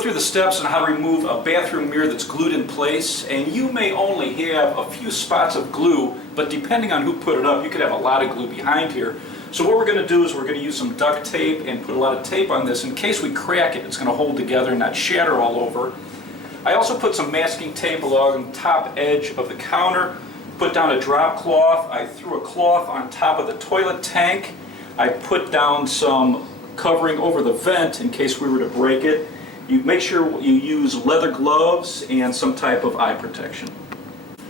go through the steps on how to remove a bathroom mirror that's glued in place, and you may only have a few spots of glue, but depending on who put it up, you could have a lot of glue behind here. So what we're going to do is we're going to use some duct tape and put a lot of tape on this in case we crack it. It's going to hold together and not shatter all over. I also put some masking tape along the top edge of the counter, put down a drop cloth. I threw a cloth on top of the toilet tank. I put down some covering over the vent in case we were to break it. You make sure you use leather gloves and some type of eye protection.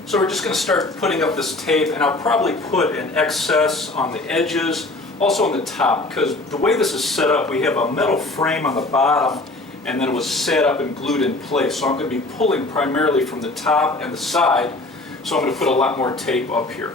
So we're just going to start putting up this tape, and I'll probably put an excess on the edges, also on the top, because the way this is set up, we have a metal frame on the bottom, and then it was set up and glued in place. So I'm going to be pulling primarily from the top and the side, so I'm going to put a lot more tape up here.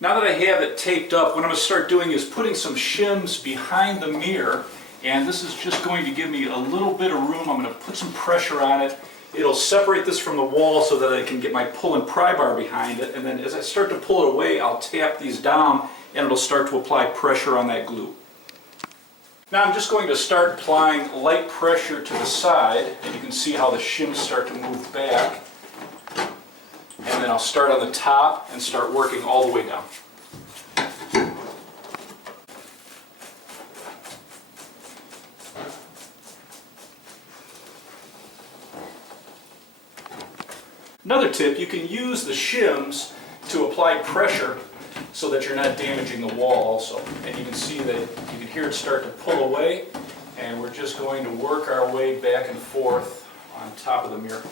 Now that I have it taped up, what I'm going to start doing is putting some shims behind the mirror, and this is just going to give me a little bit of room. I'm going to put some pressure on it. It'll separate this from the wall so that I can get my pull and pry bar behind it, and then as I start to pull it away, I'll tap these down and it'll start to apply pressure on that glue. Now I'm just going to start applying light pressure to the side, and you can see how the shims start to move back. And then I'll start on the top and start working all the way down. Another tip, you can use the shims to apply pressure so that you're not damaging the wall also. And you can see that you can hear it start to pull away, and we're just going to work our way back and forth on top of the mirror.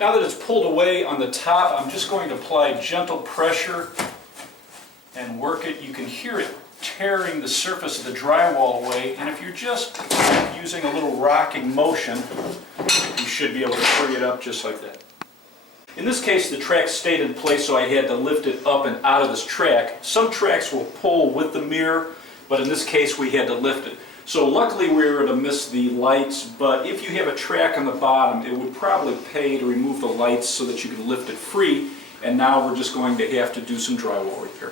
Now that it's pulled away on the top, I'm just going to apply gentle pressure and work it. You can hear it tearing the surface of the drywall away, and if you're just using a little rocking motion, you should be able to free it up just like that. In this case, the track stayed in place, so I had to lift it up and out of this track. Some tracks will pull with the mirror, but in this case we had to lift it. So luckily we were able to miss the lights, but if you have a track on the bottom, it would probably pay to remove the lights so that you can lift it free, and now we're just going to have to do some drywall repair.